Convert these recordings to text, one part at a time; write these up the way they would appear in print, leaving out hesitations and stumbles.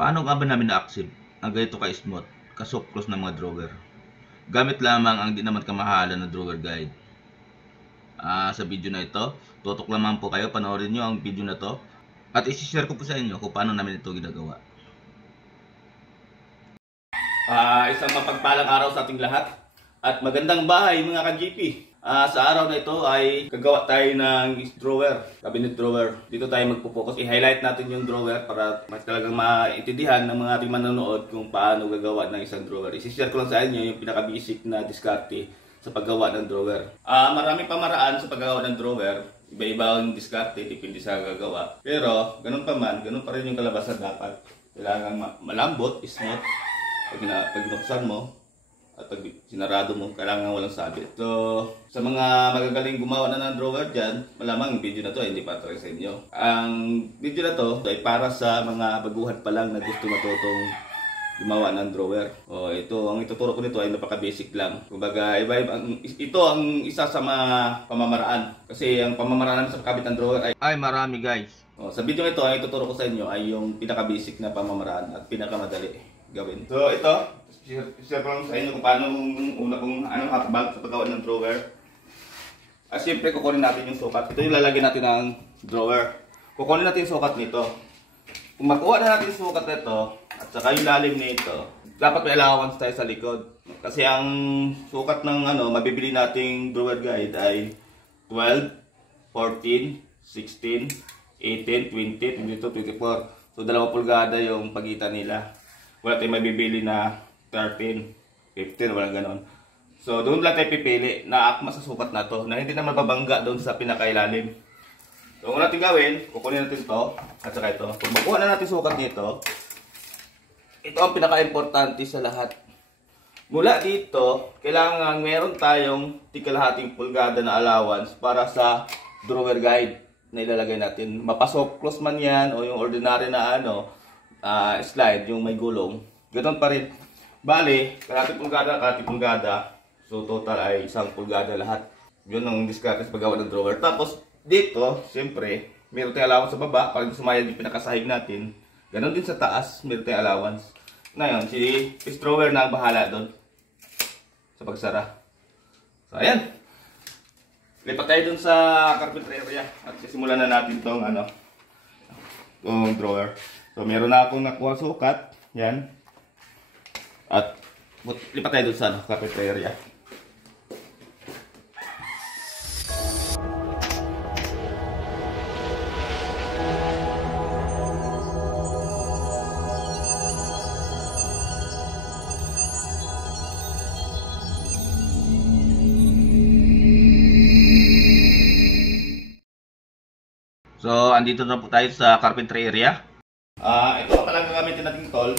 Paano nga ba namin na-accept ang ganito ka-smooth, kasuklos ng mga drawer? Gamit lamang ang di naman kamahalan na drawer guide. Sa video na ito, tutok lamang po kayo, panoorin nyo ang video na to at isi-share ko po sa inyo kung paano namin ito ginagawa. Isang mapagpalang araw sa ating lahat at magandang bahay mga ka-GP. Sa araw na ito ay gagawa tayo ng drawer, cabinet drawer. Dito tayo magpo-focus. I-highlight natin yung drawer para mas talagang maintindihan ng mga ating manonood kung paano gagawa ng isang drawer. I-share ko lang sa inyo yung pinaka-basic na diskarte sa paggawa ng drawer. Marami pamaraan sa paggawa ng drawer. Iba-iba ang diskarte, depende sa gagawa. Pero ganun pa man, ganun pa rin yung kalabasan dapat. Kailangan malambot, smooth. Pag binuksan mo, at pag sinarado mo, kailangan walang sabit. So, sa mga magagaling gumawa na ng drawer dyan, malamang yung video na to ay hindi para sa inyo. Ang video na to ay para sa mga baguhan pa lang na gusto matutong gumawa ng drawer. Ang ituturo ko nito ay napaka-basic lang. Kumbaga, ito ang isa sa mga pamamaraan. Kasi ang pamamaraan sa pagkabit ng drawer ay marami guys. Sa video ito, ang ituturo ko sa inyo ay yung pinaka-basic na pamamaraan at pinakamadali gawin. So ito, share ko lang sa inyo kung paano anong hakbang sa paggawa ng drawer. Siyempre kukunin natin yung sukat. Ito yung lalagyan natin ng drawer. Kukunin natin yung sukat nito. Kung makuha na natin yung sukat nito at saka yung lalim nito, dapat may allowance tayo sa likod. Kasi ang sukat ng mabibili nating drawer guide ay 12, 14, 16, 18, 20, 22, 24. So 2 pulgada yung pagitan nila. Wala tayong mabibili na 13, 15, walang ganon. So, doon lang tayo pipili na akma sa sukat na to, na hindi na mababangga doon sa pinakailalim. So, kung natin gawin, kukunin natin to at saka ito. Kung makuha na natin sukat nito, ito ang pinaka-importante sa lahat. Mula dito, kailangan meron tayong tikalahating pulgada na allowance para sa drawer guide na ilalagay natin. Mapasok close man yan o yung ordinary na slide, yung may gulong. Ganon pa rin. Bale, kalahating pulgada. So, total ay 1 pulgada lahat. Yun ang diskarte sa paggawa ng drawer. Tapos, dito, siyempre, meron tayong allowance sa baba para sumayad yung pinakasahig natin. Ganon din sa taas, meron tayong allowance. Ngayon, si drawer na ang bahala doon sa pagsara. So, ayan. Lipat tayo dun sa carpentry area at sisimulan na natin tong drawer. So, meron na akong nakuha sukat. Yan. At lipat tayo dun sa carpentry area. So, andito na po tayo sa carpentry area. Ito ang palang gagamitin nating tools.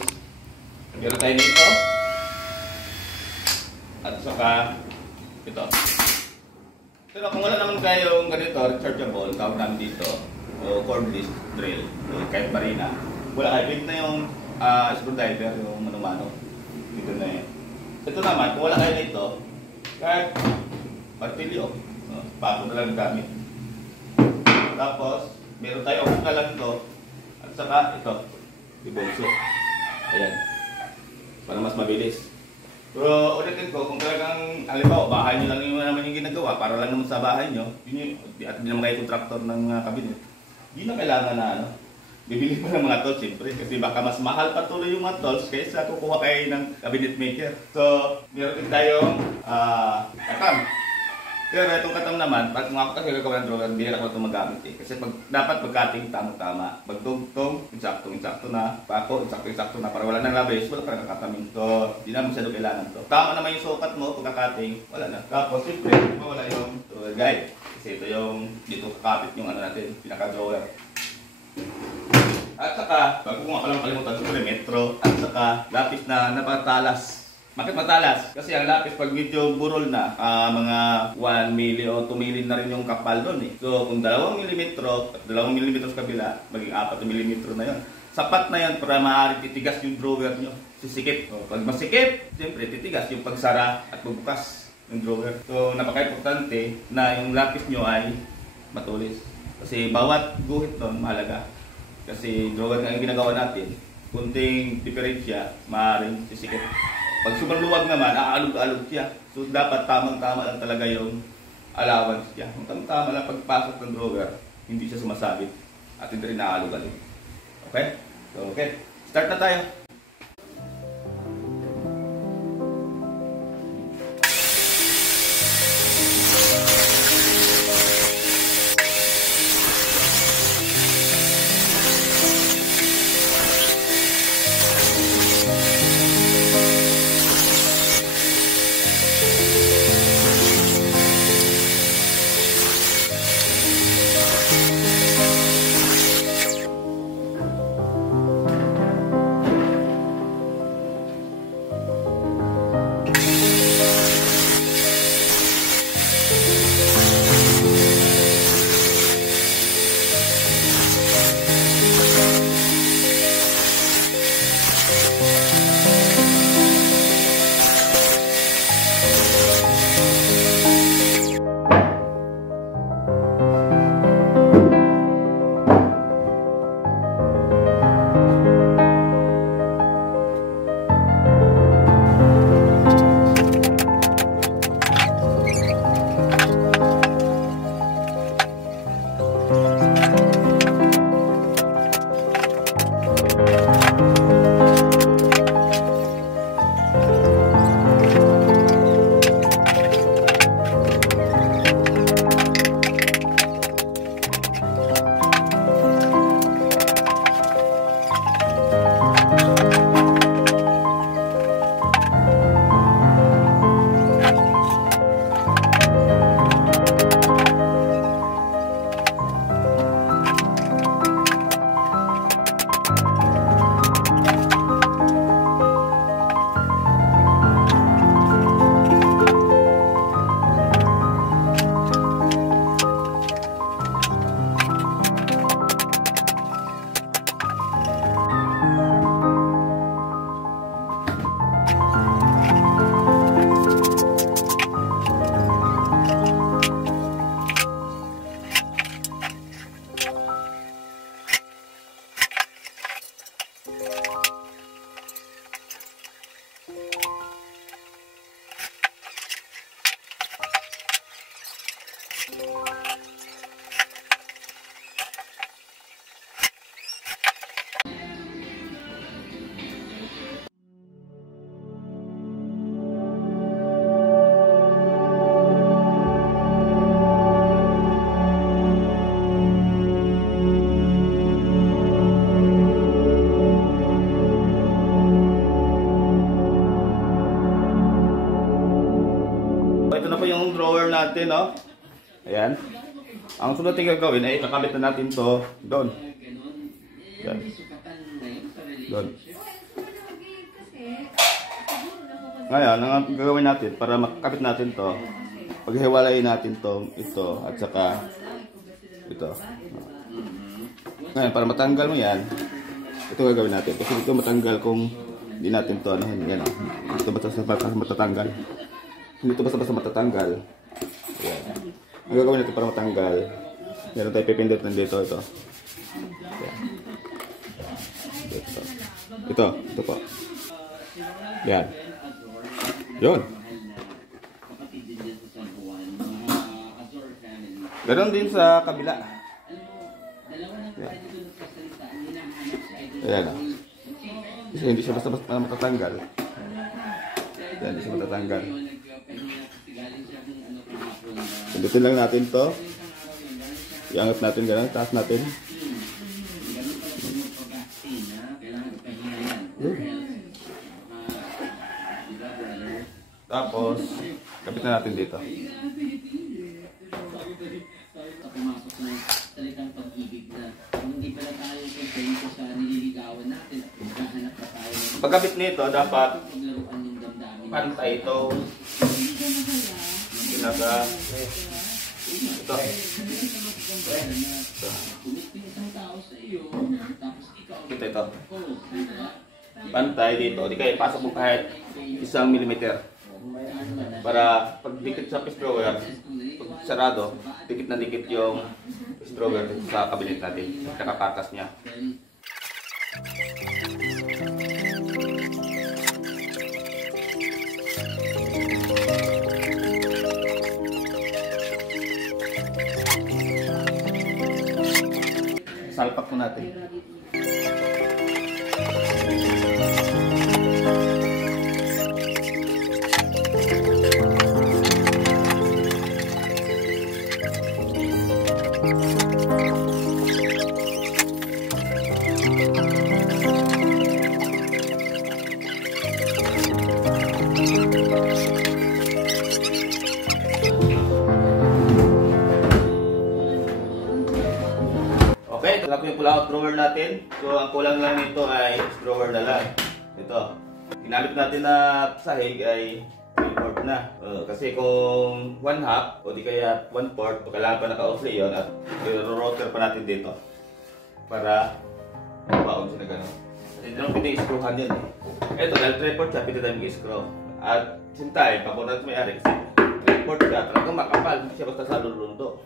Meron tayo nito. At saka ito. Pero kung wala naman kayong ganito, rechargeable, tawag namin dito, o cordless drill, kahit barina, wala kayo. Pwede na yung screwdriver, yung mano-mano. Dito na yun. Ito naman, kung wala kayo nito, kahit martilyo, pato na lang gamit. Tapos, meron tayo lang ito. At saka ito, ibonso. Ayan. Para mas mabilis. Pero ulitin ko, kung talagang, halimbawa, bahay nyo lang naman yung ginagawa, para lang naman sa bahay nyo, at hindi naman kayo contractor ng cabinet, hindi na kailangan na bibili mo ng mga tools, siyempre. Kasi baka mas mahal pa tuloy yung mga tools kaysa kukuha kayo ng cabinet maker. So, meron din tayong katam. Pero itong katam naman, pag ako kasi gagawa ng drawer, hindi ako ito magamit eh. Kasi dapat pag-cutting tama-tama. Pag-tugtong, insakto na. Pako, insakto na. Para wala nang labis, wala pa rin katamin to. Hindi na masyado kailangan to. Tama naman yung sukat mo, pagka-cutting, wala na. Tapos, siyempre, wala yung drawer guide. Kasi ito yung, dito kakapit yung natin, pinaka-drawer. At saka, bago ko nga palang kalimutan, siyempre metro. At saka, lapis na napatalas. Bakit matalas? Kasi ang lapis pag medyo burol na, mga 1 milli o 2 milli na rin yung kapal doon eh. So kung 2 mm at 2 mm sa kabila, maging 4 mm na yun. Sapat na yan para maaari titigas yung drawer nyo. Sisikip. So, pag masikip, siyempre titigas yung pagsara at pagbukas ng drawer. So napaka-importante na yung lapis nyo ay matulis. Kasi bawat guhit doon mahalaga. Kasi drawer nga yung ginagawa natin, kunting diferensya, maaaring sisikip. Pag sobrang luwag naman, aalog-alog siya. So dapat tamang-tama lang talaga yung allowance niya. Kung tamang-tama lang pagpasok ng drawer, hindi siya sumasabit at hindi rin naaalog-alog. Okay? So, okay. Start na tayo. Ito na po yung drawer natin, no? Ayan. Ang sunod na gagawin ay kakabit na natin to doon. Ayan. Doon. Ngayon, ang gagawin natin para makakabit natin to, paghiwalayin natin to, ito, at saka ito. Ngayon, para matanggal mo yan, ito gagawin natin. Kasi ito matanggal kung hindi natin to, ano, yan, ito basta matatanggal. Hindi ito basta matatanggal. Ayan. Ang gagawin natin para matanggal, meron tayo pipindot nandito, ito. Ayan. Ito po. Yan. Yun. Ganon din sa kabila. Ayan. Ayan. Kasi hindi siya basta matatanggal. Ayan, hindi siya matatanggal. Pindutin lang natin to. Iangat natin gano'n, taas natin. Tapos, kapit na natin dito. Pumasok na salitang pag-ibig na hindi pala tayo kontento sa nililigawan natin at maghahanap pa tayo. Pagkabit nito, dapat Paglaruan yung damdamin. pantay ito. Pinaga. Ito. Kumiting isang tao sa iyo, tapos ikaw. Ito. Pantay dito. Di kaya ipasok mo kahit 1 milimeter. Para pag dikit sa piece drawer, pag sarado, dikit na dikit yung piece drawer sa cabinet natin. Nakapatas niya. mo natin. Okay, ito lang po yung pull-out drawer natin. So, ang kulang lang nito ay drawer na lang. Ito. Ginamit natin na sahig ay 3/4 na. Kasi kung 1/2 o di kaya 1/4, kailangan pa naka-offlay yun at rotor pa natin dito para mabaon siya na gano'n. At hindi naman pinag-screwhan yun eh. Ito, dahil 3/4 siya, pwede tayo mag-screw. At same time, papunod may-ari kasi 3/4 siya, talagang makapal, hindi siya basta sa lulundo.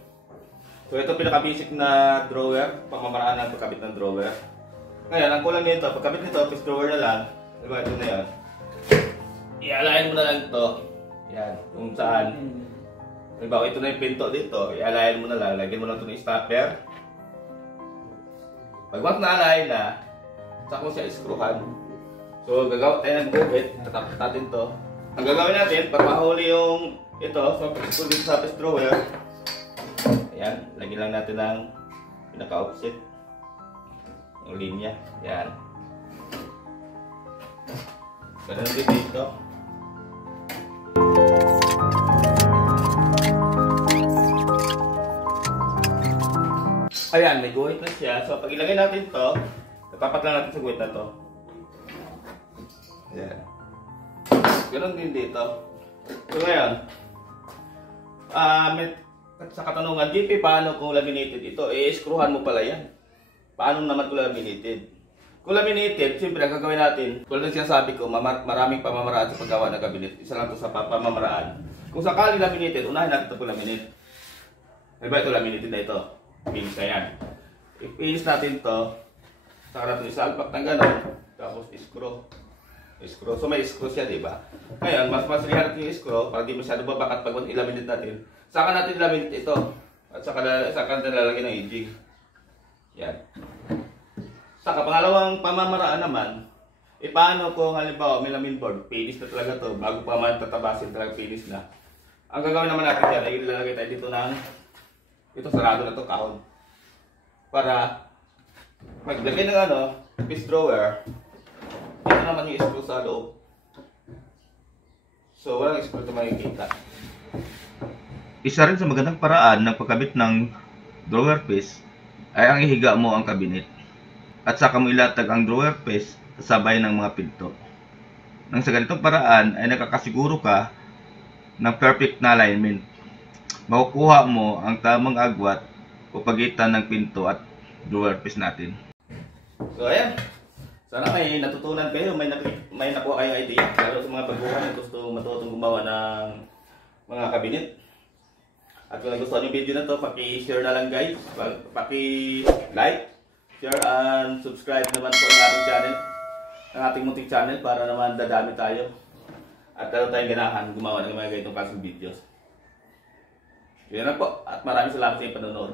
So ito pinaka-basic na drawer, pamamaraan ng pagkabit ng drawer. Ngayon, ang kulang nito, pagkabit nito, fixed drawer na lang. Diba, ito na yan. I-alayin mo na lang ito. Yan, kung saan. Diba, ito na yung pinto dito, i-alayin mo na lang. Lagyan mo lang ito ng stopper. Pag once na-alayin na, saka mo siya iskruhan. So gagawin tayo ng guhit, tatapos natin to. Ang gagawin natin, para mahuli yung ito, so pag-screw dito sa fixed drawer. Ayan, lagyan lang natin ng pinaka-offset yung linya. Ayan. Ganun din dito. Ayan, may guhit na siya. So, pag ilagay natin ito, tatapat lang natin sa guhit na ito. Ayan. Ganun din dito. So, ngayon, sa katanungan, JP, paano kung laminated ito? I-screwhan mo pala yan. Paano naman kung laminated? Kung laminated, siyempre ang gagawin natin, tulad ng sinasabi ko, maraming pamamaraan sa paggawa ng cabinet. Isa lang ito sa pamamaraan. Kung sakali laminated, unahin natin ito kung laminate. Diba ito laminated na ito? Finish na yan. I-finish natin ito, saka natin isalpak ng gano'n, tapos screw. So may screw siya, diba? Ngayon, mas lihat yung screw, para di masyado babakat pag ilaminate natin. Saka natin laminate ito. At saka natin lalagyan ng edging. Yan. Saka pangalawang pamamaraan naman, paano kung halimbawa may lamin board, finish na talaga to, bago pa man tatabasin talaga finish na. Ang gagawin naman natin yan ay ilalagay tayo dito ng, ito sarado na to kahon. Para maglagay ng piece drawer, ito naman yung screw sa loob. So walang screw ito makikita. Isa rin sa magandang paraan ng pagkabit ng drawer piece ay ang ihiga mo ang cabinet at saka mo ilatag ang drawer piece sa sabay ng mga pinto. Nang sa ganitong paraan ay nakakasiguro ka ng perfect na alignment. Makukuha mo ang tamang agwat o pagitan ng pinto at drawer piece natin. So ayan, sana may natutunan kayo, may nakuha kayong idea lalo sa mga baguhan na gusto matutong gumawa ng mga cabinet. At kung nagustuhan yung video na to, paki-share na lang guys. Paki-like, share, and subscribe naman po ang ating channel. Ang ating munting channel para naman dadami tayo. At lalo tayong ganahan gumawa ng mga ganitong klaseng videos. Yun lang po. At maraming salamat sa inyong panonood.